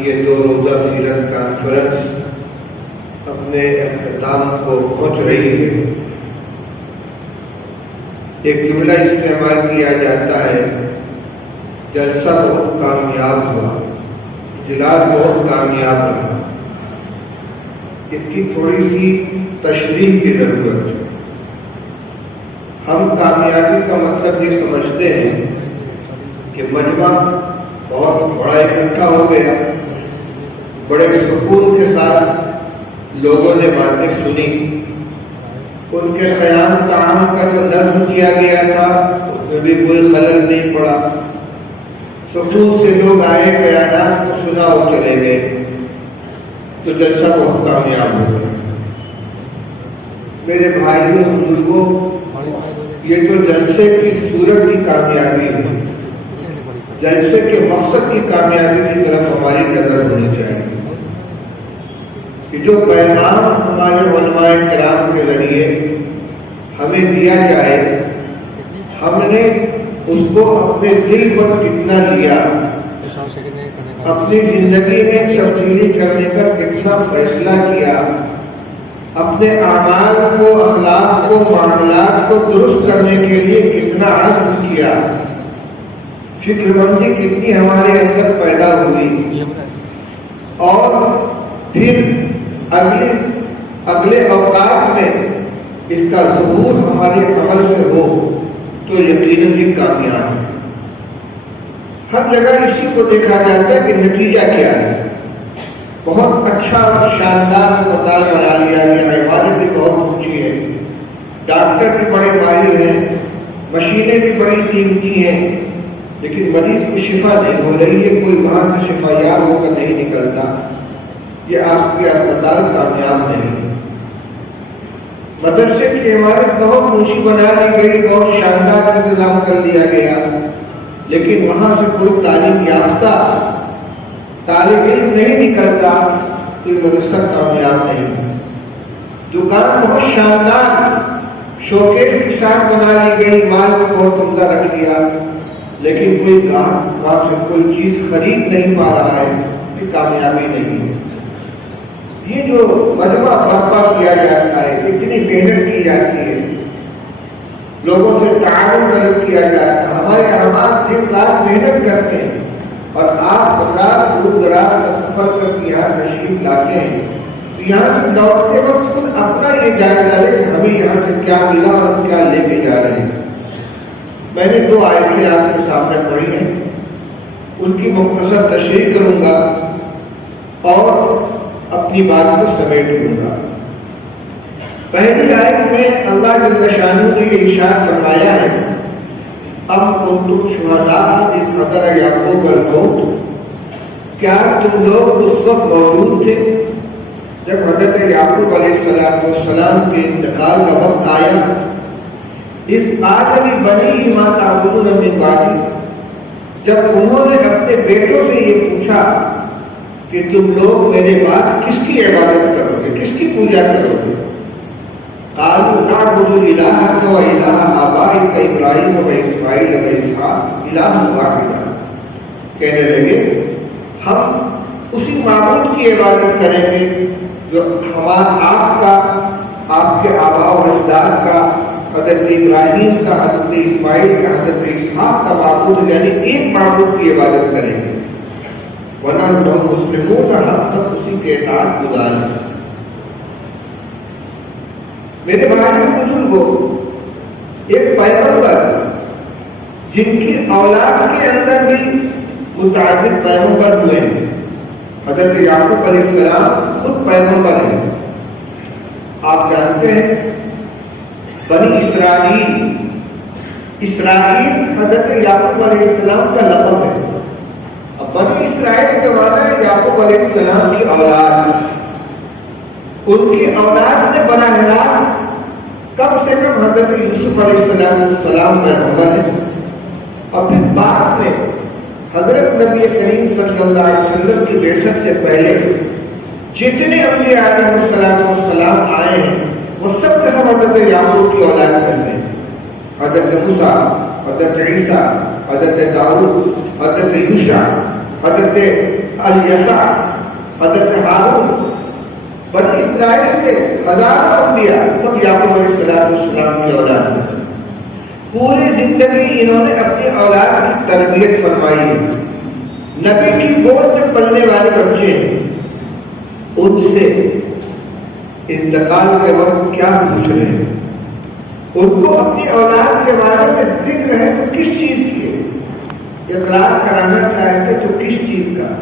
یہ 2 روزہ سیرت کانفرنس اپنے اختتام کو پہنچ رہی ہے۔ ایک جملہ استعمال کیا جاتا ہے، جلسہ بہت کامیاب ہوا، اجلاس بہت کامیاب رہا۔ اس کی تھوڑی سی تشریح کی ضرورت ہے۔ ہم کامیابی کا مطلب یہ سمجھتے ہیں کہ مجمع بہت بڑا اکٹھا ہو گیا، بڑے سکون کے ساتھ لوگوں نے باتیں سنی، ان کے قیام تعام کا جو نظم کیا گیا تھا اس میں بھی کوئی خلل نہیں پڑا، سکون سے لوگ آئے، بیانات کو سنا اور چلے گئے، تو جلسہ بہت کامیاب ہو گیا۔ میرے بھائیوں بزرگوں، یہ جو جلسے کی صورت کی کامیابی ہے، جلسے کے مقصد کی کامیابی کی طرف ہماری نظر ہونی چاہیے کہ جو پیغام ہمارے علماء کرام کے ذریعے ہمیں دیا جائے، ہم نے اس کو اپنے دل پر کتنا لیا، اپنی زندگی میں تبدیلی کرنے کا کتنا فیصلہ کیا، اپنے اعمال کو، اخلاق کو، معاملات کو درست کرنے کے لیے کتنا عزم کیا، فکر مندی کتنی ہمارے اندر پیدا ہوئی، اور پھر اگلے اوقات میں اس کا ظہور ہمارے عمل سے ہو تو یقیناً ہی کامیاب ہے۔ ہر جگہ اسی کو دیکھا جاتا ہے کہ نتیجہ کیا ہے۔ بہت اچھا اور شاندار اسپتال بنا لیا گیا، عمارت بھی بہت اونچی ہے، ڈاکٹر بھی بڑے ماہر ہیں، مشینیں بھی بڑی قیمتی ہیں، لیکن مریض کو شفا نہیں ہو رہی ہے، کوئی وہاں سے شفا یاب ہو کر نہیں نکلتا، یہ آپ کے اسپتال کامیاب نہیں ہے۔ مدرسے کی عمارت بہت اونچی بنا لی گئی، بہت شاندار انتظام کر دیا گیا، لیکن وہاں سے کوئی تعلیم یافتہ طالب علم نہیں نکلتا تو یہ مدرسہ کامیاب نہیں ہے۔ دکان بہت شاندار شوکیس کے ساتھ بنا لی گئی، مال کو بہت عمدہ رکھ دیا، لیکن کوئی گاہک وہاں سے کوئی چیز خرید نہیں پا رہا ہے، یہ کامیابی نہیں ہے۔ یہ جو مجمع برپا کیا جاتا ہے، اتنی محنت کی جاتی ہے، لوگوں سے تعاون طلب کیا جاتا ہے، ہمارے اعمال دن رات محنت کرتے ہیں، اور آپ رات دور دراز کا سفر کر یہاں تشریف لاتے ہیں، تو یہاں سے لوٹتے وقت خود اپنا یہ جائزہ لے کہ ہمیں یہاں سے کیا ملا اور کیا لے کے جا رہے ہیں۔ میں نے 2 آیتیں آپ کے سامنے پڑھی ہیں، ان کی مختصر تشریح کروں گا اور اپنی بات کو سمیٹ لوں گا۔ پہلی آیت میں اللہ جل شانہ نے یہ ارشاد فرمایا ہے، ام کنتم شہداء اذ حضر یعقوب الموت، کیا تم لوگ اس وقت موجود تھے جب حضرت یعقوب علیہ السلام کے انتقال کا وقت آیا، اس قال لبنیہ ما تعبدون من بعدی، جب انہوں نے اپنے بیٹوں سے یہ پوچھا کہ تم لوگ میرے بعد کس کی عبادت کرو گے، کس کی پوجا کرو گے؟ قالوا نعبد الہک و الہ آبائک ابراہیم و اسماعیل و اسحاق الہ واحدا، کہنے لگے ہم اسی معبود کی عبادت کریں گے جو آپ کے آباء و اجداد کا، حضرت ابراہیم کا، حضرت اسماعیل کا، حضرت اسحاق کا معبود، یعنی ایک معبود کی عبادت کریں گے، ورنہ ہم مسلمون ہم تک اسی کے اطاعت گزاریں۔ میرے بھائیوں بزرگوں، ایک پیغمبر جن کی اولاد کے اندر بھی متعدد پیغمبر ہوئے ہیں، حضرت یعقوب علیہ السلام خود پیغمبر ہیں۔ آپ جانتے ہیں بنی اسرائیل حضرت یعقوب علیہ السلام کا لقب ہے۔ اب بنی اسرائیل کے معنی ہے یعقوب علیہ السلام کی اولاد، ان کی اولاد میں براہ راست کم سے کم حضرت یوسف علیہ السلام پیغمبر ہیں، اور پھر بعد میں حضرت نبی کریم صلی اللہ علیہ وسلم کی بعثت سے پہلے جتنے انبیاء علیہ السلام آئے ہیں وہ سب کے سب حضرت یعقوب کی اولاد میں ہیں۔ حضرت موسیٰ، حضرت عیسیٰ، حضرت داؤد، حضرت یوشع، حضرت الیسع، حضرت ہارون، بنی اسرائیل کے ہزاروں انبیاء سب یعقوب علیہ السلام کی اولاد ہیں۔ پوری زندگی انہوں نے اپنی اولاد کی تربیت فرمائی ہے۔ نبی کی گود میں پلنے والے بچے ہیں، ان سے انتقال کے وقت کیا پوچھ رہے ہیں؟ ان کو اپنی اولاد کے بارے میں فکر ہے تو کس چیز کی ہے؟ اقرار کرانا چاہتے تو کس چیز کا؟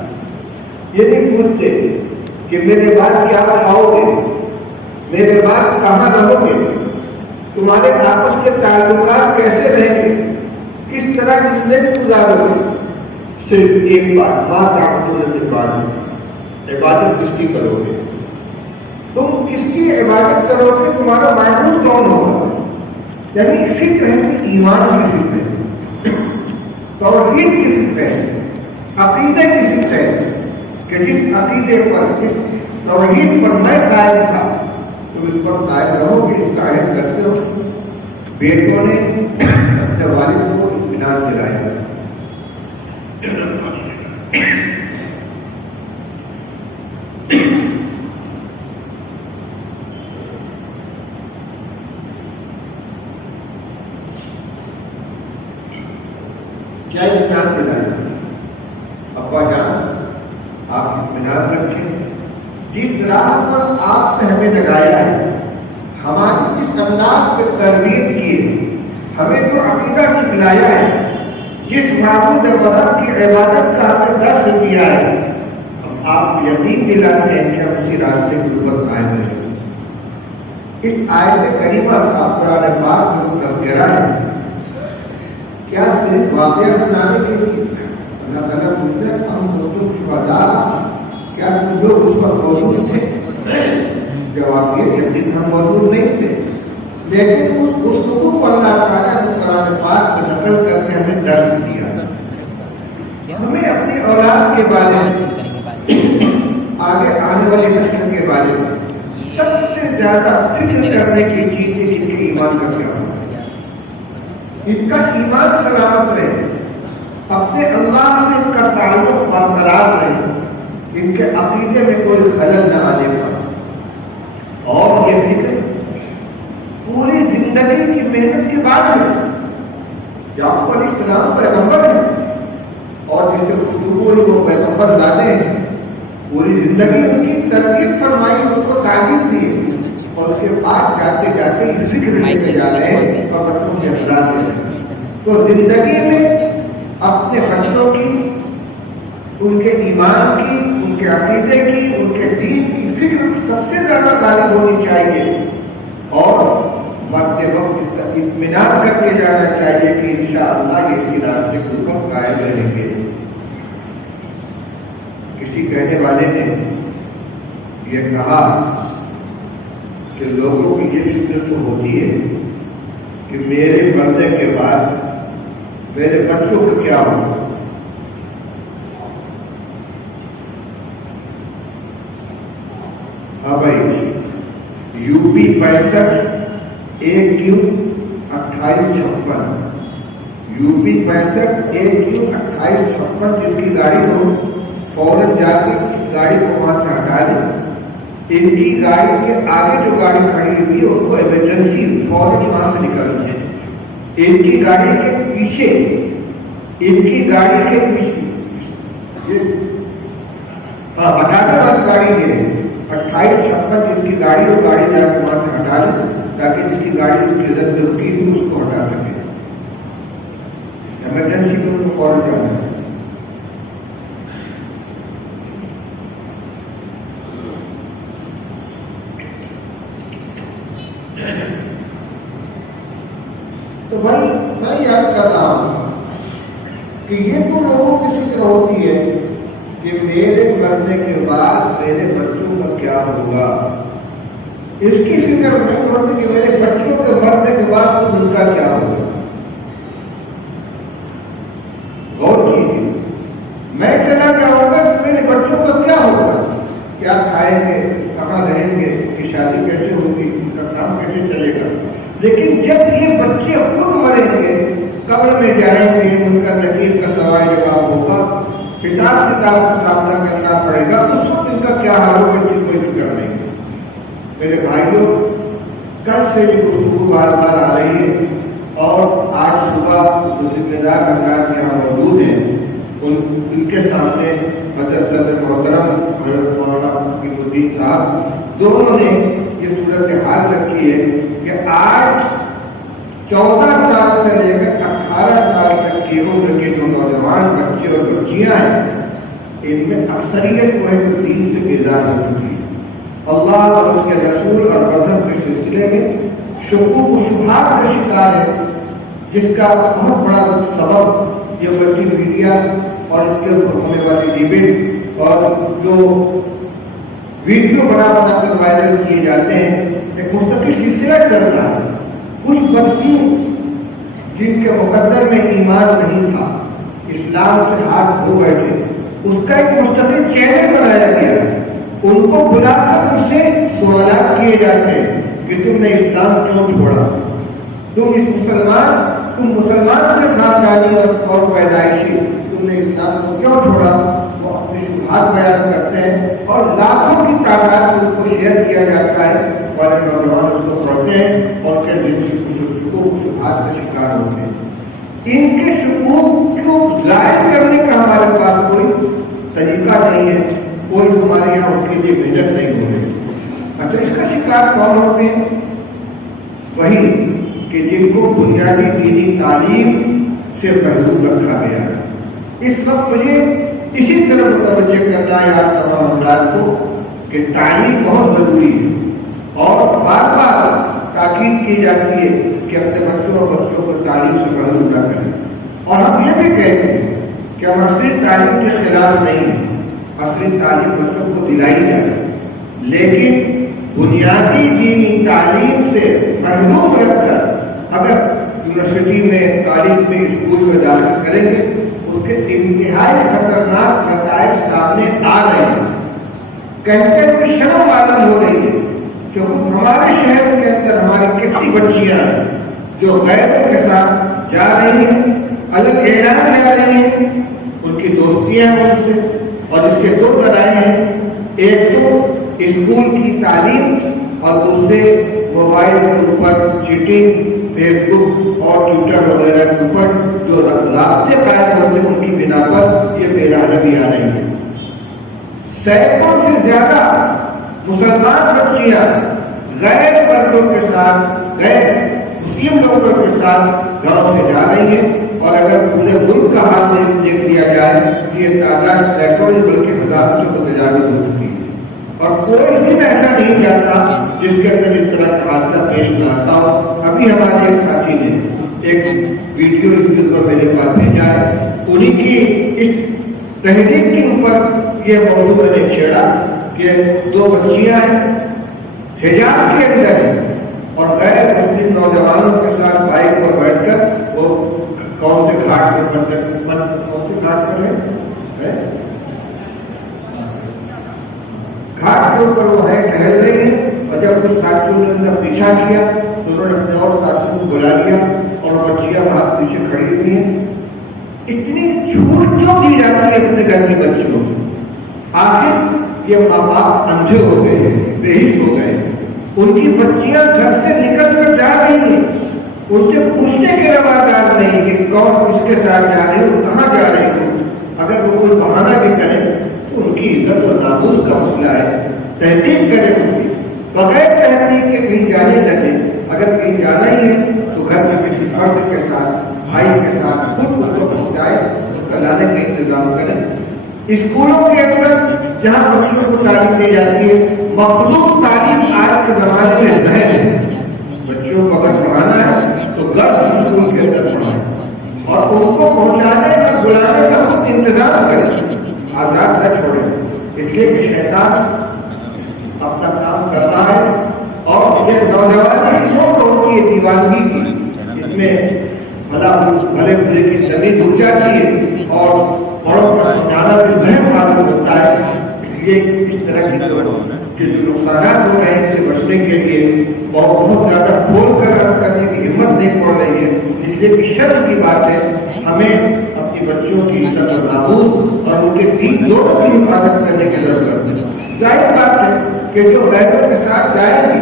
یہ نہیں پوچھتے کہ میرے بعد کیا کھاؤ گے، میرے بعد کہاں رہو گے، تمہارے آپس کے تعلقات کیسے رہیں گے، کس طرح زندگی گزارو گے؟ صرف ایک بات، ماں عبادت کس کی کرو گے؟ تم کس کی عبادت کرو گے؟ تمہارا معبود کون ہوگا؟ یعنی فکر ہے کہ ایمان کی فکر ہے، توحید کی فکر ہے، عقیدے کی فکر ہے کہ جس عقیدے پر، جس توحید پر میں قائم تھا تم اس پر قائم رہو گے، اس کا عہد کرتے ہو۔ بیٹوں نے اپنے والد کو اطمینان دلایا۔ کیا اطمینان دلایا؟ ابا جان آپ اطمینان رکھیں، جس راہ پر آپ نے ہمیں لگایا ہے، ہماری جس انداز پہ تربیت کی ہے، ہمیں جو عقیدہ سکھلایا ہے، جس معبود برحق کی عبادت کا ہمیں درس دیا ہے، ہم آپ یقین دلاتے ہیں کہ ہم اسی راستے کے اوپر قائم رہیں۔ اس آیت کریمہ کا قرآن پاک میں تذکرہ ہے، کیا صرف واقعہ سنانے کے لیے؟ اللہ تعالیٰ پوچھتے ہیں ہم تم شہداء، کیا تم لوگ اس وقت موجود تھے؟ جواب یہ کہ دن ہم موجود نہیں تھے، لیکن اس گفتگو کو اللہ تعالیٰ نے قرآن پاک میں نقل کرنے ہمیں درس دیا۔ ہمیں اپنی اولاد کے بارے میں، آگے آنے والی نسل کے بارے میں سب سے زیادہ فکر کرنے کی چیز ہے کہ ان کے ایمان کا کیا ہوگا، ان کا ایمان سلامت رہے، اپنے اللہ سے ان کا تعلق برقرار رہے، ان کے عقیدے میں کوئی خلل نہ آنے پائے۔ اور یہ فکر پوری زندگی کی محنت کے بعد ہے۔ یعقوب علیہ السلام پیغمبر ہیں اور جس سے گفتگو ہوئی وہ پیغمبر زادے ہیں، پوری زندگی ان کی تربیت فرمائی، ان کو تعلیم دی، اور اس کے بعد جاتے جاتے یہ فکر لے کے جا رہے ہیں اور بچوں سے اخلاق دے رہے ہیں۔ تو زندگی میں اپنے بچوں کی، ان کے ایمان کی، ان کے عقیدے کی، ان کے دین کی فکر سب سے زیادہ غالب ہونی چاہیے، اور وقت وقت اس کا اطمینان کر کے جانا چاہیے کہ انشاءاللہ یہ اسی راستے کے اوپر قائم رہیں گے۔ کسی کہنے والے نے یہ کہا کہ لوگوں کی یہ فکر تو ہوتی ہے کہ میرے مرنے کے بعد میرے بچوں کو کیا ہوگا۔ ہاں بھائی، UP 65 AQ 2856، UP 65 AQ 2856 جس کی گاڑی ہو فوراً جا کے اس گاڑی کو وہاں سے ہٹا لیں۔ ان کی گاڑی کے آگے جو گاڑی کھڑی ہوئی ہے ان کو ایمرجنسی فوراً وہاں سے نکل دیں۔ ان کی گاڑی کے پیچھے، ان کی گاڑی کے پیچھے ہٹانے والی گاڑی ہے 2856 جس کی گاڑی ہو، گاڑی جا کے وہاں سے ہٹا لیں تاکہ جس کی گاڑی اس کی عزت میں رکی ہوئی اس کو ہٹا سکے۔ ایمرجنسی میں ان کو فوراً جانا ہے۔ تو بھائی میں یاد کر رہا ہوں کہ یہ تو لوگوں کی فکر ہوتی ہے کہ میرے مرنے کے بعد میرے بچوں کا کیا ہوگا، اس کی فکر نہیں ہوتی کہ میرے بچوں کے مرنے کے بعد ان کا کیا ہوگا۔ غور کیجیے، میں چلا جاؤں گا کہ میرے بچوں کا کیا ہوگا، کیا کھائیں گے، کہاں رہیں گے، ان کی شادی کیسے ہوگی، ان کا کام کیسے چلے گا۔ لیکن جب یہ بچے خود مریں گے، قبر میں جائیں گے، ان کا نکیر کا سوال جواب ہوگا، حساب کتاب کا سامنا کرنا میرے بھائیوں، کل سے یہ گفتگو بار بار آ رہی ہے اور آج صبح جو ذمہ دار افراد یہاں موجود ہیں ان کے سامنے حضرت صدر محترم حضرت مولانا حکیم الدین صاحب دونوں نے یہ صورتحال رکھی ہے کہ آج 14 سال سے لے کر 18 سال تک کی عمر کے جو نوجوان بچے اور بچیاں ہیں ان میں اکثریت جو ہے وہ دین سے بیزار ہو چکی ہے، اللہ اور اس کے رسول اور مذہب کے سلسلے میں شکوک و شبہات کا شکار ہے، جس کا بہت بڑا سبب یہ ملٹی میڈیا اور اس کے اوپر ہونے والی ڈیبیٹ اور جو ویڈیو بنا کر وائرل کیے جاتے ہیں ایک مستقل سلسلہ چل رہا ہے۔ کچھ بچی جن کے مقدر میں ایمان نہیں تھا، اسلام سے ہاتھ دھو بیٹھے، اس کا ایک مستقل چینل بنایا گیا ہے، ان کو بلا کر ان سے سوالات کیے جاتے ہیں کہ تم نے اسلام کیوں چھوڑا، تم مسلمان کے خاندانی اور پیدائشی، تم نے اسلام کو کیوں چھوڑا۔ وہ اپنے شبہات بیان کرتے ہیں اور لاکھوں کی تعداد میں ان کو شیئر کیا جاتا ہے، والے نوجوان اس کو پڑھتے ہیں اور پھر شکوک شبہات کا شکار ہوتے ہیں۔ ان کے شکوک کو ظاہر کرنے کا ہمارے پاس کوئی طریقہ نہیں ہے، کوئی ہمارے یہاں اس کے لیے محنت نہیں ہو رہی۔ اچھا، اس کا شکار کون ہوتے ہیں؟ وہی کہ جن کو بنیادی دینی تعلیم سے محروم رکھا گیا ہے۔ اس وقت مجھے اسی طرح متوجہ کرنا ہے آپ تمام حضرات کو کہ تعلیم بہت ضروری ہے اور بار بار تاکید کی جاتی ہے کہ اپنے بچوں اور بچوں کو تعلیم سے محروم نہ کریں، اور ہم یہ بھی کہتے ہیں کہ ہم عصری تعلیم کے خلاف نہیں ہیں، عصری تعلیم بچوں کو دلائی جائے، لیکن بنیادی دینی تعلیم سے محروم رکھ کر اگر یونیورسٹی میں، کالج میں، اسکول میں داخل کریں گے، اس کے انتہائی خطرناک نتائج سامنے آ رہے ہیں۔ کہتے ہوئے شرم معلوم ہو رہی ہے کہ خود ہمارے شہر کے اندر ہماری کتنی بچیاں جو غیروں کے ساتھ جا رہی ہیں، الگ اعلان جا رہی ہیں، ان کی دوستیاں ہیں ان سے، اور اس کے دو ذرائع ہیں، ایک تو اسکول کی تعلیم اور دوسرے موبائل کے اوپر چیٹنگ، فیس بک اور ٹویٹر وغیرہ کے اوپر جو رابطے قائم ہوتے ہیں ان کی بنا پر یہ بے رحمی آ رہی ہے۔ سینکڑوں سے زیادہ مسلمان بچیاں غیر مردوں کے ساتھ، غیر مسلم لوگوں کے ساتھ گھروں سے جا رہی ہیں، اور اگر پورے ملک کا حال دیکھ لیا جائے تو یہ تعداد سینکڑوں بلکہ ہزاروں سے متجاوز ہو چکی ہے، اور کوئی دن ایسا نہیں جاتا جس کے اندر اس طرح کا حادثہ پیش نہ آتا ہو۔ ابھی ہمارے ایک ساتھی نے ایک ویڈیو اس کے اوپر میرے پاس بھیجا ہے، انہیں کی اس تحریک کے اوپر یہ موضوع میں نے چھیڑا کہ دو بچیاں ہیں حجاب کے اندر اور غیر مسلم نوجوانوں کے ساتھ بائک پر بیٹھ کر وہ کون سے گھاٹ پہ کون سے گھاٹ پر ہے، گھاٹ کے اوپر وہ ہے ٹہل رہے ہیں، اور جب کچھ ساتھیوں نے ان کا پیچھا کیا تو انہوں نے اپنے اور ساتھیوں کو بلا لیا اور بچیاں ہاتھ پیچھے کھڑی ہوئی ہیں۔ اتنی چھوٹ کیوں دی جاتی ہے اپنے گھر کے بچوں کو؟ آخر یہ ماں باپ اندھے ہو گئے ہیں، بے حس ہو گئے ہیں، ان کی بچیاں گھر سے نکل کر جا رہی ہیں، ان سے پوچھنے کے روادار نہیں کہ کون اس کے ساتھ جا رہے ہو، کہاں جا رہے ہو۔ اگر وہ کوئی بہانہ بھی کرے تو ان کی عزت و ناموس کا مسئلہ ہے، تحقیق کرے اس کی، بغیر تحقیق کے کہیں جانے لگے۔ اگر کہیں جانا ہی ہے تو گھر میں کسی فرد کے ساتھ، بھائی کے ساتھ خود ان کو پہنچائے، ان کو لانے کا انتظام کریں۔ اسکولوں کے اندر جہاں بچوں کو تعلیم دی جاتی ہے، مخلوق تعلیم آج کے زمانے میں ذہن ہے، بچوں کو اگر پڑھانا ہے تو غرب اسکول کے اندر پڑھائیں اور ان کو پہنچانے اور بلانے کا خود انتظام کریں، آزاد نہ چھوڑیں۔ اس لیے کہ شیطان اپنا کام کر رہا ہے، اور یہ نوجوانی کیوں تو ہوتی ہے دیوانگی کی، اس میں بھلے بھلے کی زمین اٹھ جاتی ہے اور بڑوں کا سمجھانا بھی ذہن معلوم ہوتا ہے۔ اس لیے اس طرح کی جو نقصانات ہو رہے ہیں ان سے بچنے کے لیے بہت زیادہ کھول کر عرض کرنے کی ہمت نہیں پڑ رہی ہے، اس لیے کہ شرم کی بات ہے، ہمیں اپنی بچوں کی عزت و ناموس اور ان کے دین دونوں کی حفاظت کرنے کی ضرورت ہے۔ ظاہر بات ہے کہ جو غیروں کے ساتھ ساتھ جائیں گے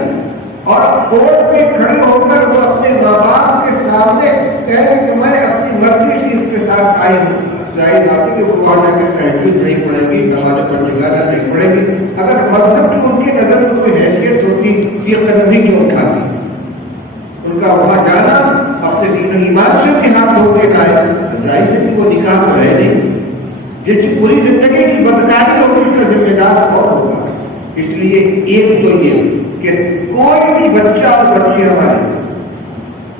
اور کورٹ میں کھڑے ہو کر وہ اپنے ماں باپ کے سامنے کہیں کہ میں اپنی مرضی سے اس کے ساتھ آئی ہوں، ظاہر بات ہے کہ وہ کون ہے کہ تہجد نہیں پڑے گی، نماز پڑھنے کا نہیں پڑے گی۔ اگر مذہب کی ان کی نظر میں کوئی حیثیت ہوتی یہ قدم ہی کیوں اٹھاتی؟ ان کا وہاں جانا اپنے دین و ایمان سے بھی ہاتھ دھو کے جائے، ظاہر ہے کہ وہ نکاح تو ہے نہیں، جس کی پوری زندگی کی بدکاری ہوگی اس کا ذمہ دار کون ہوگا؟ اس لیے ایک تو یہ کہ کوئی بھی بچہ اور بچی ہمارے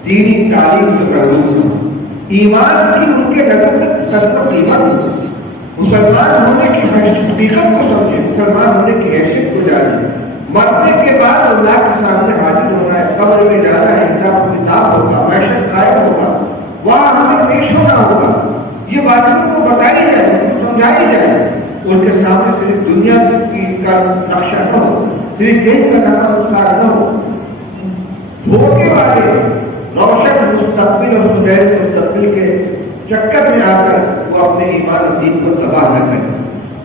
دینی تعلیم سے محروم نہ ہو، ایمان کی ان کے نظر میں تصور ایمان ہو، مسلمان ہونے کی حقیقت کو سمجھے، مسلمان ہونے کی حیثیت کو جانے، مرنے کے بعد اللہ کے سامنے حاضر ہونا ہے، قبر میں جانا ہے، حساب کتاب ہوگا، محشر قائم ہوگا، وہاں ہمیں پیش ہونا ہوگا، یہ باتیں کو بتائی جائے، ان کو سمجھائی جائے، ان کے سامنے صرف دنیا کی کا نقشہ نہ ہو، صرف دین کا نقشہ نقصان نہ ہو، دھوکے والے روشن مستقبل اور سنہرے مستقبل کے چکر میں آ کر وہ اپنے ایمان و دین کو تباہ نہ کریں۔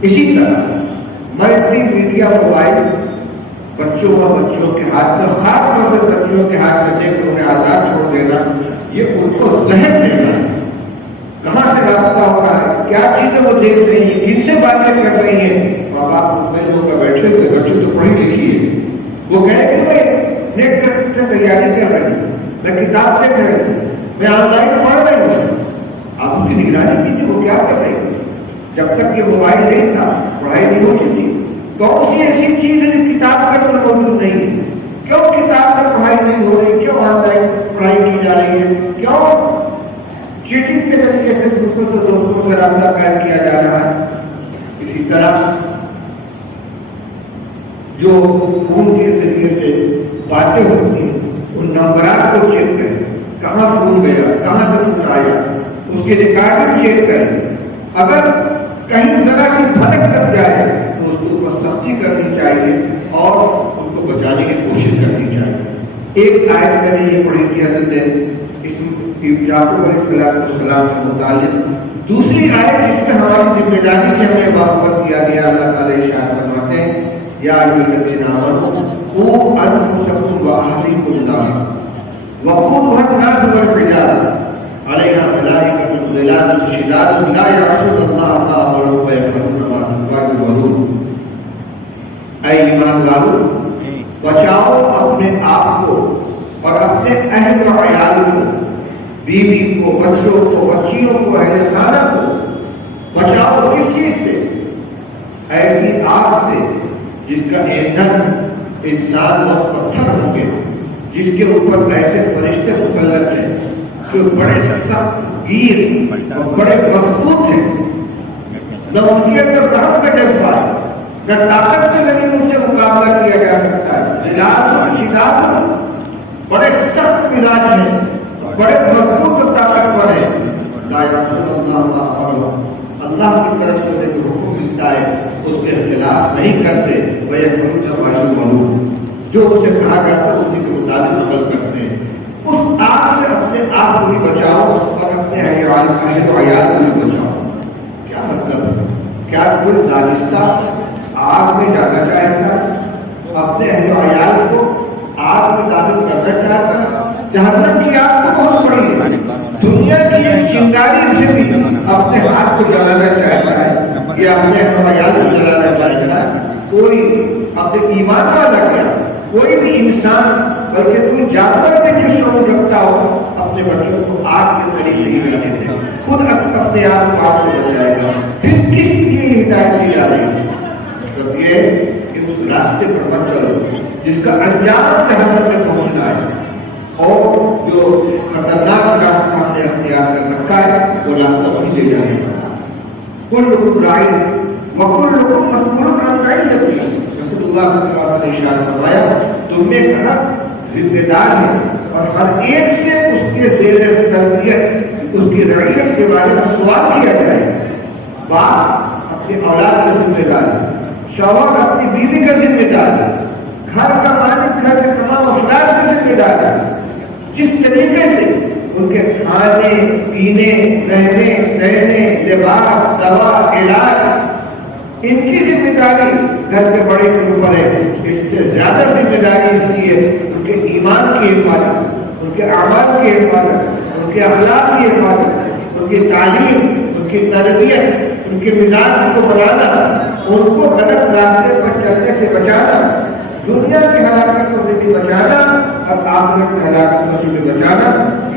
اسی طرح میں میڈیا موبائل بچوں اور بچیوں کے ہاتھ میں، خاص طور سے بچیوں کے ہاتھ میں دے کر انہیں آزاد چھوڑ دینا، یہ ان کو ذہن دینا ہے، کہاں سے رابطہ ہو رہا ہے، کیا چیزیں وہ دیکھ رہی ہیں، کن سے باتیں کر رہی ہیں۔ ماں باپ میں جو بیٹھے ہوئے بچے تو پڑھی لکھی ہے، وہ کہیں کہ میں نیٹ ٹیسٹ سے تیاری کر رہی ہوں، میں کتاب دیکھ رہی ہوں، میں آن لائن پڑھ رہی ہوں، آپ اس کی نگرانی کیجیے وہ کیا کر رہے ہیں۔ جب تک یہ موبائل نہیں تھا پڑھائی نہیں ہوتی تھی، کون سی ایسی چیز ہے جو کتاب کے اندر موجود نہیں ہے؟ کیوں کتاب میں پڑھائی نہیں ہو رہی، کیوں آن لائن پڑھائی کی جا رہی ہے، کیوں چیٹنگ کے ذریعے سے دوسروں سے دوستوں سے رابطہ قائم کیا جا رہا ہے۔ اسی طرح جو فون کے ذریعے سے باتیں ہوتی ہیں ان نمبرات کو چیک کریں، کہاں فون گیا، کہاں تک فون آیا، اس کی ریکارڈنگ چیک کریں، اگر کہیں ذرا سی بھٹک لگ جائے تو اس کو سختی کرنی چاہیے اور اس کو بچانے کی کوشش کرنی چاہیے۔ ایک آیت میں نے یہ پڑھی تھی حضرت یعقوب علیہ السلام سے متعلق، دوسری آیت جس میں ہماری ذمہ داری سے ہمیں واقف کیا گیا، اللہ تعالیٰ ارشاد فرماتے ہیں یا ایھا الذین آمنوا قوا انفسکم واہلیکم نارا وقودها الناس والحجارة علیہا ملائکۃ غلاظ شداد لا یعصون اللہ ما امرهم ویفعلون ما یؤمرون۔ اے ایمان والو، بچاؤ اپنے آپ کو اور اپنے اہل و عیال کو، بیوی کو، بچوں کو، بچیوں کو، اہل خانہ کو بچاؤ کس چیز سے؟ ایسی آگ سے جس کا ایندھن انسان اور پتھر ہوں گے، جس کے اوپر ایسے فرشتے مسلط ہیں جو بڑے سخت گیر اور بڑے مضبوط ہیں، نہ ان کے اندر رحم کا جذبہ ہے، نہ طاقت کے ذریعے ان سے مقابلہ کیا جا سکتا ہے، غلاظ شداد بڑے سخت مزاج ہیں، بڑے مضبوط اور طاقتور ہیں، لا یعصون اللہ ما امرهم، اللہ کی طرف سے جو حکم ملتا ہے اس کے خلاف نہیں کرتے، ویفعلون ما یؤمرون، جو ان سے کہا جاتا ہے اسی کے مطابق عمل کرتے ہیں۔ اس آگ سے اپنے آپ کو بھی بچاؤ اور اپنے اہل و عیال کو بھی بچاؤ۔ کیا مطلب ہے؟ کیا کوئی دانستہ آگ میں جانا چاہتا ہے تو اپنے اہل و عیال کو آگ میں داخل کرنا چاہتا ہے؟ جہنم کی آگ تو بہت بڑی ہے، دنیا کی ایک چنگاری سے بھی اپنے ہاتھ کو جلانا چاہتا ہے یا اپنے اہل و عیال کو جلانا چاہتا ہے۔ کوئی اپنے ایمان والا کیا، کوئی بھی انسان بلکہ کوئی جانور بھی جو شعور رکھتا ہو اپنے بچوں کو آگ کے قریب نہیں جانے دے، خود اپنے آپ کو آگ سے بچائے گا۔ پھر کس کی ہدایت دی جا رہی ہے؟ مطلب یہ کہ اس راستے پر مت چلو جس کا انجام جہنم میں پہنچنا ہے، اور جو خطرناک راستہ ہم نے اختیار کر رکھا ہے وہ راستہ وہی لے جانے کا۔ کلکم راع وکلکم مسئول عن رعیتہ، رسول اللہ صلی اللہ علیہ وسلم نے ارشاد فرمایا تم میں ہر ذمہ دار ہے اور ہر ایک سے اس کے زیر تربیت، اس کی رعیت کے بارے میں سوال کیا جائے۔ باپ اپنی اولاد کا ذمہ دار ہے، شوہر اپنی بیوی کا ذمہ دار ہے، گھر کا مالک گھر کے تمام افراد کا ذمہ دار ہے۔ جس طریقے سے ان کے کھانے پینے، رہنے سہنے، لباس، دوا، علاج، ان کی ذمہ داری گھر کے بڑے کے اوپر ہے، اس سے زیادہ ذمہ داری اس کی ہے ان کے ایمان کی حفاظت، ان کے اعمال کی حفاظت، ان کے اخلاق کی حفاظت، ان کی تعلیم، ان کی تربیت، ان کے مزاج کو بنانا، ان کو غلط راستے پر چلنے سے بچانا، دنیا کی ہلاکتوں سے بھی بچانا اور آخرت کی ہلاکتوں سے بھی بچانا،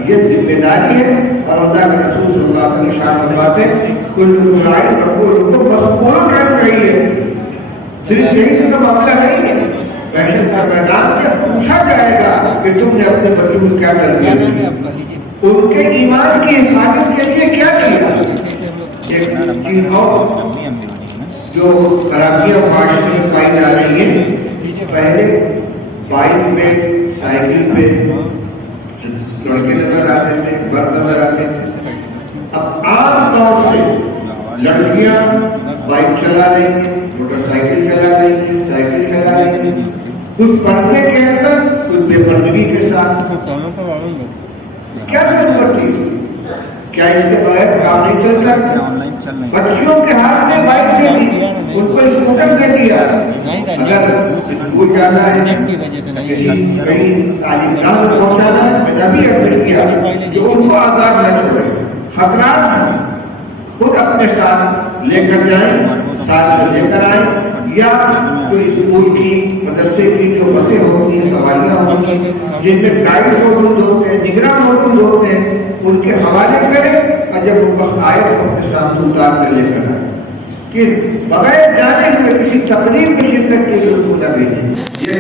یہ ذمہ داری ہے۔ اور اللہ کے رسول صلی اللہ علیہ وسلم شان فرماتے ہیں کلکم راع وکلکم مسئول عن رعیتہ، صرف یہی تو معاملہ نہیں ہے، محشر کا میدان میں پوچھا جائے گا کہ تم نے اپنے بچوں کو کیا کر دیا، ان کے ایمان کی حفاظت کے لیے کیا کیا۔ ایک چیز اور جو خرابیاں معاشرے میں پائی جا رہی ہیں، پہلے بائک پہ سائیکل پہ لڑکے نظر آتے تھے، مرد نظر آتے تھے، اب عام طور سے لڑکیاں بائک چلا رہی ہیں، موٹر سائیکل چلا رہی ہیں، سائیکل چلا رہی ہیں، کچھ پردے کے اندر کچھ بے پردگی کے ساتھ۔ کیا ضرورت تھی؟ کیا اس کے بغیر کام نہیں چل سکتا؟ بچیوں کے ہاتھ میں بائک دے دی، ان کو اسکوٹر دے دیا، اگر اسکول جانا ہے، کسی کہیں تعلیم گاہ میں پہنچانا ہے، میں نے بھی اپیل کیا کہ ان کو آزاد نہ چھوڑیں، خطرات خود اپنے ساتھ لے کر جائیں، ساتھ میں لے کر آئیں، یا کوئی اسکول کی مدرسے کی جو بسیں ہوتی ہیں، سواریاں ہوتی ہیں جن میں گائیڈ موجود ہوتے ہیں، نگراں موجود ہوتے ہیں، ان کے حوالے کریں اور جب وہ وقت آئے تو اپنے ساتھ اتار کر لے کر آئیں، کہ بغیر جانے ہوئے کسی تقریب کی شرکت کے لیے ان کو نہ بھیجیں۔ یہ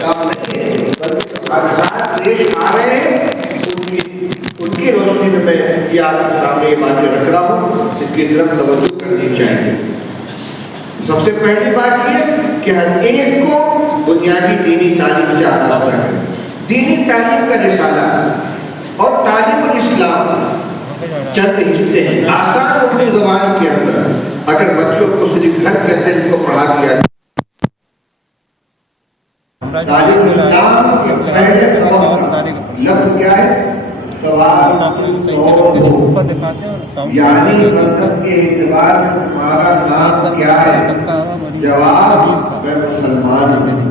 کام نہیں ہے، بلکہ حادثات پیش آ رہے ہیں، ان کی روشنی میں یہ آپ کے سامنے یہ باتیں رکھ رہا ہوں، اس کی طرف توجہ کرنی چاہیے۔ سب سے پہلی بات یہ کہ ہر ایک کو بنیادی دینی تعلیم سے آگاہ کریں۔ دینی تعلیم کا رسالہ اور تعلیم الاسلام چند حصے ہیں، آسان اپنی زبان کے اندر اگر بچوں کو صرف گھر کے اندر ان کو پڑھا دیا جائے۔ تعلیم الاسلام کے پہلے سبق لفظ کیا ہے؟ یعنی مذہب کے اعتبار سے تمہارا نام کیا ہے؟ جواب میں مسلمان ہوں،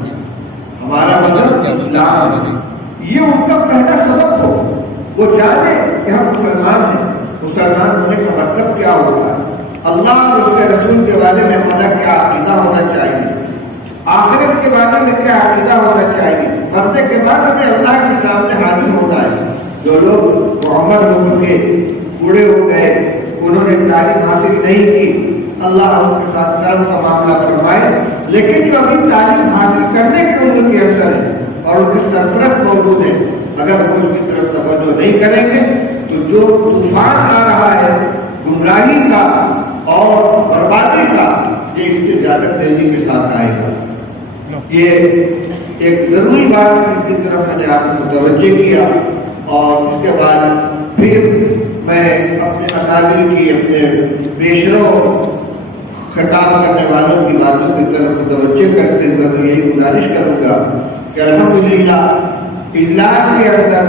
ہمارا مذہب اسلام۔ یہ ان کا پہلا سبق ہو، وہ جانے کہ ہم مسلمان ہیں، مسلمان ہونے کا مطلب کیا ہوتا ہے، اللہ اور اس کے رسول کے بارے میں ہمارا کیا عقیدہ ہونا چاہیے، آخرت کے بارے میں کیا عقیدہ ہونا چاہیے، مرنے کے بعد ہمیں اللہ کے سامنے حاضر ہونا ہے۔ جو لوگ محمد لوگوں کے بوڑھے ہو گئے، انہوں نے تعلیم حاصل نہیں کی، اللہ ان کے ساتھ کرم کا معاملہ فرمائے، لیکن جو ابھی تعلیم حاصل کرنے کے عمر کے اثر ہے اور ان کی سرپرست موجود ہے، اگر وہ اس کی طرف توجہ نہیں کریں گے تو جو طوفان آ رہا ہے گمراہی کا اور بربادی کا، یہ اس سے زیادہ تیزی کے ساتھ آئے گا۔ یہ ایک ضروری بات اس کی طرف میں نے آپ کو متوجہ کیا، اور اس کے بعد پھر میں اپنے اکابر کی، اپنے پیشرو خطاب کرنے والوں کی باتوں کی طرف متوجہ کرتے ہوئے میں یہی گزارش کروں گا کہ الحمدللہ اجلاس کے اندر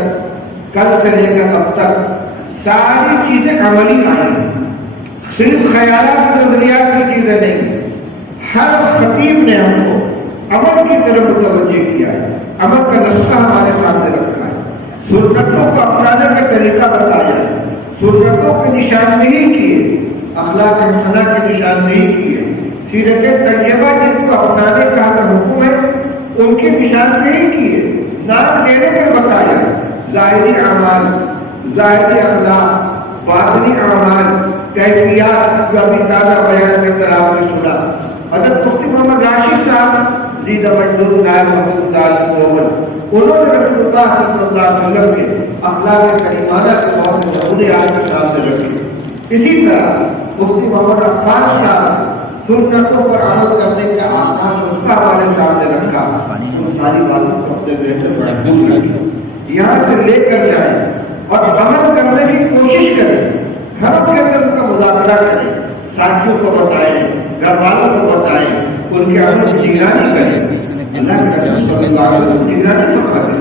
کل سے لے کر اب تک ساری چیزیں عملی آئی ہیں، صرف خیالات و نظریات کی چیزیں نہیں، ہر خطیب نے ہم کو عمل کی طرف متوجہ کیا ہے، عمل کا نقشہ ہمارے سامنے رکھا ہے، سنتوں کو اپنانے کا طریقہ بتایا ہے، سنتوں کی نشاندہی کی ہے، اخلاق حسنہ کی نشاندہی کی ہے، سیرت طیبہ جن کو اپنانے کا حکم ہے ان کی نشاندہی کی ہے، نام لینے میں بتایا، ظاہری اعمال، ظاہری اخلاق، باطنی اعمال، کیفیات جو ابھی تازہ بیان کے اندر آپ نے سنا۔ حضرت مفتی محمد راشد صاحب زید مجدور نائب محمود تعلیم دوبل، انہوں نے رسول اللہ صلی اللہ علیہ وسلم کے اخلاق کریمانہ کے بہت نمونے آپ کے سامنے رکھے۔ اسی طرح مفتی محمد عفان صاحب سنتوں پر عمل کرنے کا آسان نسخہ ہمارے سامنے رکھا، ان ساری باتوں کو اپنے ذہن میں محفوظ رکھیں، یہاں سے لے کر جائیں اور عمل کرنے کی کوشش کریں، گھروں کے اندر ان کا مذاکرہ کریں، ساتھیوں کو بتائیں، گھر والوں کو بتائیں، ان کے عمل کی نگرانی کریں۔ اللہ کے رسول صلی اللہ علیہ وسلم نگرانی فرماتے،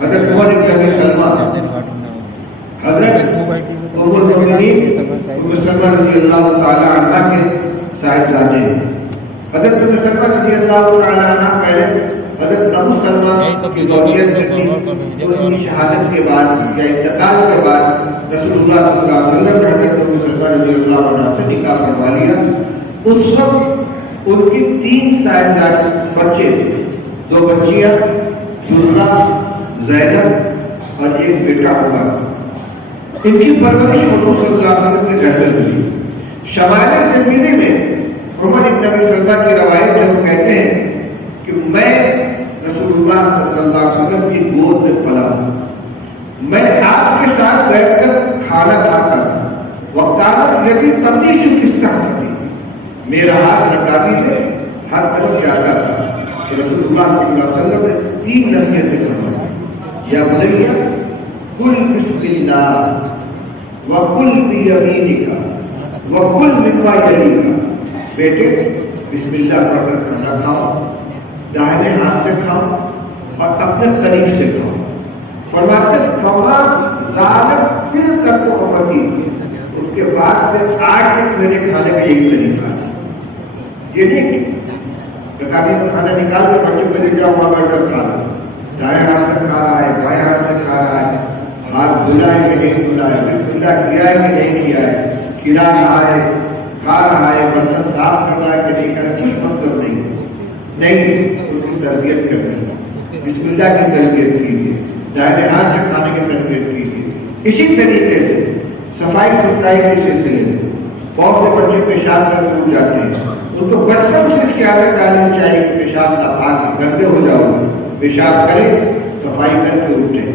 حضرت عمر بن سلمہ، حضرت ام المؤمنین ام سلمہ رضی اللہ تعالی عنہا کے صاحبزادے حضرت ام سلمہ رضی اللہ تعالیٰ عنہ پہلے حضرت ابو سلمہ کی زوجیت میں تھی، تو ان کی شہادت کے بعد یا انتقال کے بعد رسول اللہ صلی اللہ علیہ وسلم نے حضرت ام سلمہ رضی اللہ عنہ سے نکاح فرما لیا۔ اس وقت ان کی 3 صاحبزادے بچے تھے، 2 بچیاں سرہ، زینب اور ایک بیٹا عمر۔ ان کی پرورش حضور صلی اللہ علیہ وسلم کے گھر میں ہوئی۔ شمال جزیرے میں عمر بن ابی سلمہ کی روایت ہے، وہ کہتے ہیں کہ میں رسول اللہ صلی اللہ علیہ وسلم کی گود میں پلا ہوں، میں آپ کے ساتھ بیٹھ کر کھانا کھاتا تھا، وقت یدی تبدیش کس کا ہوتی، میرا ہاتھ رکابی سے ہر طرف جاتا تھا کہ رسول اللہ صلی اللہ علیہ وسلم نے 3 نصیحتیں فرمائیں، یا بنیا کل بسم اللہ وکل بیمینک وکل مما یلیک، بیٹے بسم اللہ پڑھ کر کھانا کھاؤ، داہنے ہاتھ سے کھاؤ اور اپنے قریب سے کھاؤ۔ فرماتے فما زالت تلک تحفتی، اس کے بعد سے 8 دن میرے کھانے کا یہی طریقہ ہے، یہ نہیں رکابی میں کھانا نکال کے بچوں کو دے جاؤ وہاں بیٹھ کر کھا رہا، دائیں ہاتھ سے کھا رہا ہے، بائیں ہاتھ سے کھا رہا ہے، ہاتھ دھلا ہے کہ نہیں دھلا ہے، بسم اللہ کیا ہے کہ نہیں کیا ہے، کھلا رہا ہے، کھا رہا ہے، برتن صاف کر رہا ہے کہ نہیں کر رہا، کچھ مطلب نہیں، ان کی تربیت کرنی، بسم اللہ کی تربیت کیجیے، دائیں ہاتھ سے کھانے کی تربیت کیجیے۔ اسی طریقے سے صفائی ستھرائی کے سلسلے میں بہت سے بچے پیشاب کر کے اٹھ جاتے ہیں، ان کو بچپن سے اس کی عادت ڈالنی چاہیے کہ پیشاب نہ پاک گندے ہو جاؤ، پیشاب کریں صفائی کر کے اٹھیں،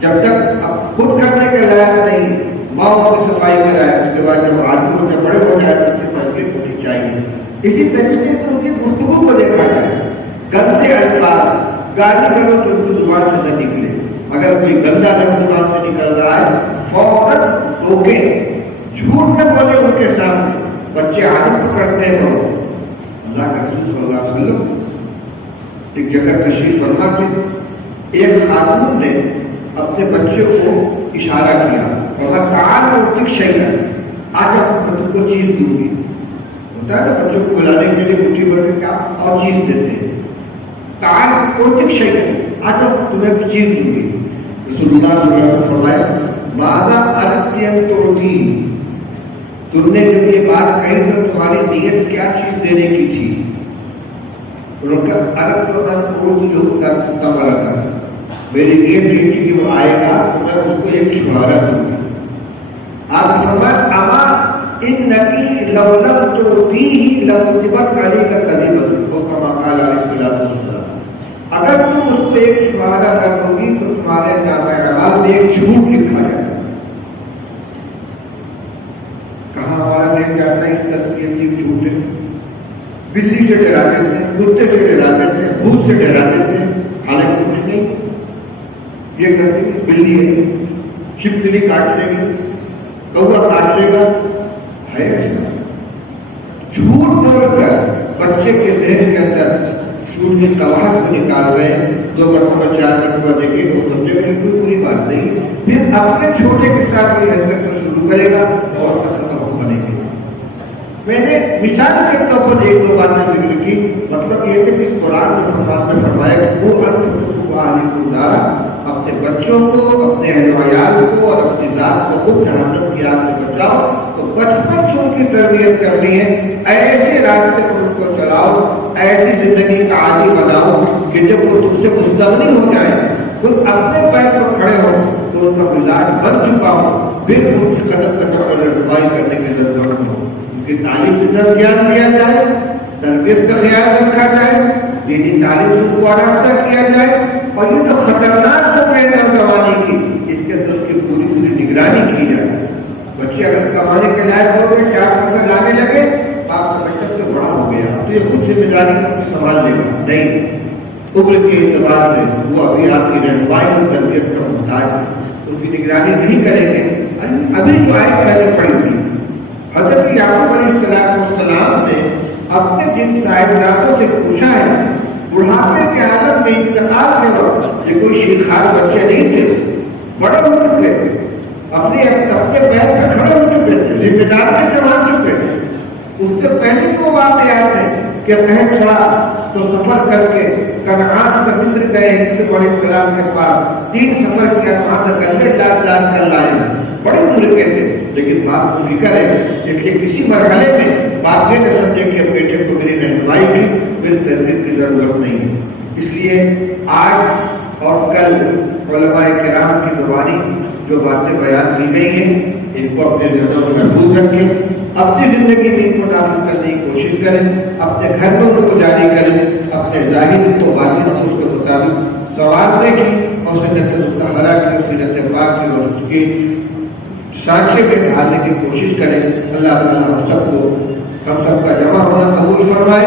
جب تک اب خود کرنے کے لائق نہیں ماں کی صفائی کرائے، اس کے بعد جب آدمی ہو جائے بڑے ہو جائے تو اس کی تربیت ہونی چاہیے۔ اسی طریقے سے ان کی گفتگو کو دیکھا جائے، گندے الفاظ گالی کرو تو ان کی زبان سے نہ نکلے، اگر کوئی گندا لفظ زبان سے نکل رہا ہے فوراً روکیں، جھوٹ نہ بولے ان کے سامنے، بچے عادت پکڑتے ہیں۔ اللہ کے رسول صلی اللہ علیہ وسلم ایک جگہ تشریف فرما کے ایک خاتون نے اپنے بچے کو اشارہ کیا اور کان اور شیئا، آج آپ بچوں کو چیز دوں گی، ہوتا ہے نا بچوں کو بلانے کے لیے مٹھی بھر کے کیا اور چیز دیتے ہیں، کان اور شیئا، آج آپ تمہیں چیز دوں گی۔ رسول اللہ صلی اللہ علیہ وسلم فرمایا ماذا اردت ترضی، تم نے جب یہ بات کہی تو تمہاری نیت کیا چیز دینے کی تھی؟ میری نیت یہ تھی کہ وہ آئے گا تو میں اس کو ایک چھوارا دوں گی۔ آپ فرمایا اما انکی لو لم تعطیہ لکتبت علیک کذبۃ، وہ کما قال علیہ السلام، اگر تم اس کو ایک چھوارا کر دو گی تو تمہارے نامہ اعمال میں ایک جھوٹ لکھا جائے گا۔ کہاں ہمارا دین جاتا ہے اس تربیت کی جھوٹ ہے، بلی سے ڈرا دیتے ہیں، کتے سے ڈرا دیتے ہیں، بھوت سے ڈرا دیتے ہیں، حالانکہ کچھ نہیں، یہ کرتے ہیں بلی ہے چھپکلی کاٹ لے گی، کوا کاٹ لے گا، ہے ایسا؟ جھوٹ بول کر بچے کے ذہن کے اندر جھوٹ کی قواعد کو نکال رہے ہیں، 2 مرتبہ 4 مرتبہ دیکھیں وہ سمجھے گا کوئی پوری بات نہیں، پھر اپنے چھوٹے کے ساتھ یہ حرکت کو شروع کرے گا اور ختم بنے گا۔ میں نے مثال کے طور پر 1-2 باتیں ذکر کی، مطلب یہ کہ قرآن کے فرمان میں فرمایا کہ وہ انفسکم واہلیکم نارا، اپنے بچوں کو، اپنے اہل و عیال کو اور اپنی ذات کو خود جہنم کی آگ سے بچاؤ۔ تو بچپن سے ان کی تربیت کرنی ہے، ایسے راستے پر ان کو چلاؤ، ایسی زندگی کا عادی بناؤ کہ جب وہ تم سے مستغنی ہو جائے، خود اپنے پیر پر کھڑے ہو تو ان کا مزاج بن چکا ہو، پھر ان کی قدم قدم رہنمائی کرنے کی ضرورت ہو، ان کی تعلیم سے گیان دیا جائے، تربیت کا خیال رکھا جائے، دینی تعلیم سے کو آراستہ کیا جائے، اور یہ تو خطرناک ہو گئے نوجوانی کی، اس کے اندر اس کی پوری نگرانی کی جائے۔ بچے اگر کمانے کے لائق ہو گئے، 4 پیسے لانے لگے، آپ سمجھتے تو بڑا ہو گیا تو یہ خود ذمہ داری سنبھال لے گا، نہیں، عمر کے اعتبار سے وہ ابھی آپ کی رہنمائی اور تربیت کا محتاج ہے، اس کی نگرانی نہیں کریں گے۔ ابھی جو آئے پہلے پڑی تھی، حضرت یعقوب علیہ السلام نے اپنے جن صاحبزادوں سے پوچھا ہے، بڑھاپے کے عالم میں انتقال کے وقت یہ کوئی شیخار بچے نہیں تھے، بڑے ہو چکے تھے، اپنے پیر پر کھڑے ہو چکے تھے، ذمہ داری سنبھال چکے تھے، اس سے پہلے جو واقعات ہیں کہ قحط پڑا تو سفر کر کے کنعان سے مصر گئے یوسف علیہ السلام کے پاس، 3 سفر کیا، وہاں سے گلے لاد لاد کر لائے، بڑے ملکے تھے، لیکن بات کو فکر ہے کہ کسی مرحلے میں باپ یہ نہ سمجھے کہ بیٹے کو میری رہنمائی کی پھر تربیت کی ضرورت نہیں ہے۔ اس لیے آج اور کل علماء کرام کی زبانی جو باتیں بیان کی گئی ہیں ان کو اپنے ذہنوں میں محفوظ رکھیں، اپنی زندگی میں ان کو نافذ کرنے کی کوشش کریں، اپنے گھر میں ان کو جاری کریں، اپنے ظاہر کو باطن کو اس کے مطابق سنوارنے کی اور سنت مطہرہ کی اور سیرت پاک کی اور اس کے سانچے میں ڈھالنے کی کوشش کریں۔ اللہ تعالیٰ ہم سب کا جمع ہونا قبول فرمائے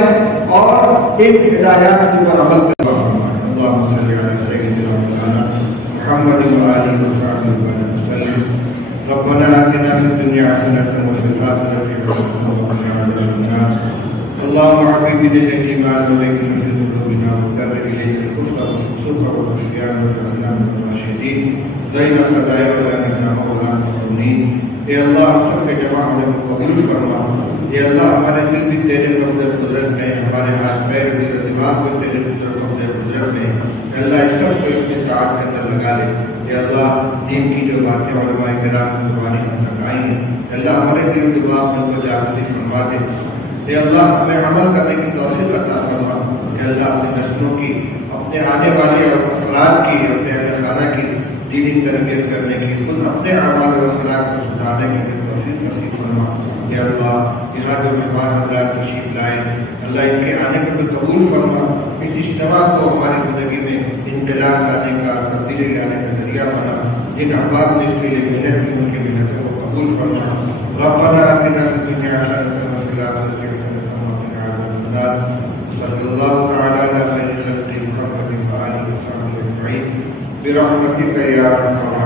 اور ایک ہدایات کے اوپر عمل کرے۔ اللہم صلی علی سیدنا محمد وآلہ وصحبہ وسلم۔ ربنا آتنا فی الدنیا حسنة وفی الآخرة حسنة وقنا عذاب النار۔ اللهم حبب إلينا الإيمان وزينه في قلوبنا وكره إلينا الكفر والفسوق والعصيان واجعلنا من الراشدين غير خزايا ولا منا مولانا مظلومين۔ اے اللہ ہم سب کے جمع ہونے کو قبول فرما۔ اے اللہ ہمارے دل بھی تیرے قبضہ قدرت میں، ہمارے ہاتھ پیر بھی دماغ بھی تیرے قبضہ قدرت میں۔ اے اللہ اس سب کو اپنی طاعت کے اندر لگا لے۔ اے اللہ دین کی جو باتیں علماء کرام کی زبانی ہم تک آئی ہیں، اے اللہ ہمارے دل دماغ میں ان کو جاگرتی فرما دے۔ اے اللہ ہمیں عمل کرنے کی توفیق عطا فرما۔ اے اللہ اپنے نسلوں کی، اپنے آنے والے افراد کی، اپنے اہل خانہ کی دینی تربیت کرنے کی، خود اپنے اعمال و اخلاق کو سدھارنے کی توفیق نصیب فرما۔ اے اللہ یہاں جو مہمان حضرات تشریف لائے، اللہ ان کے آنے کو بھی قبول فرما۔ اس اجتماع کو ہماری زندگی میں انقلاب لانے کا، تبدیلی لانے کا ذریعہ بنا۔ جن احباب نے اس کے لیے محنت کی ان کی محنتوں کو قبول فرما۔ ربنا آتنا فی الدنیا حسنة وفی الآخرة حسنة وقنا عذاب النار۔ صلی اللہ تعالی علی خیر خلقہ محمد وآلہ وصحبہ اجمعین برحمتک یا ارحم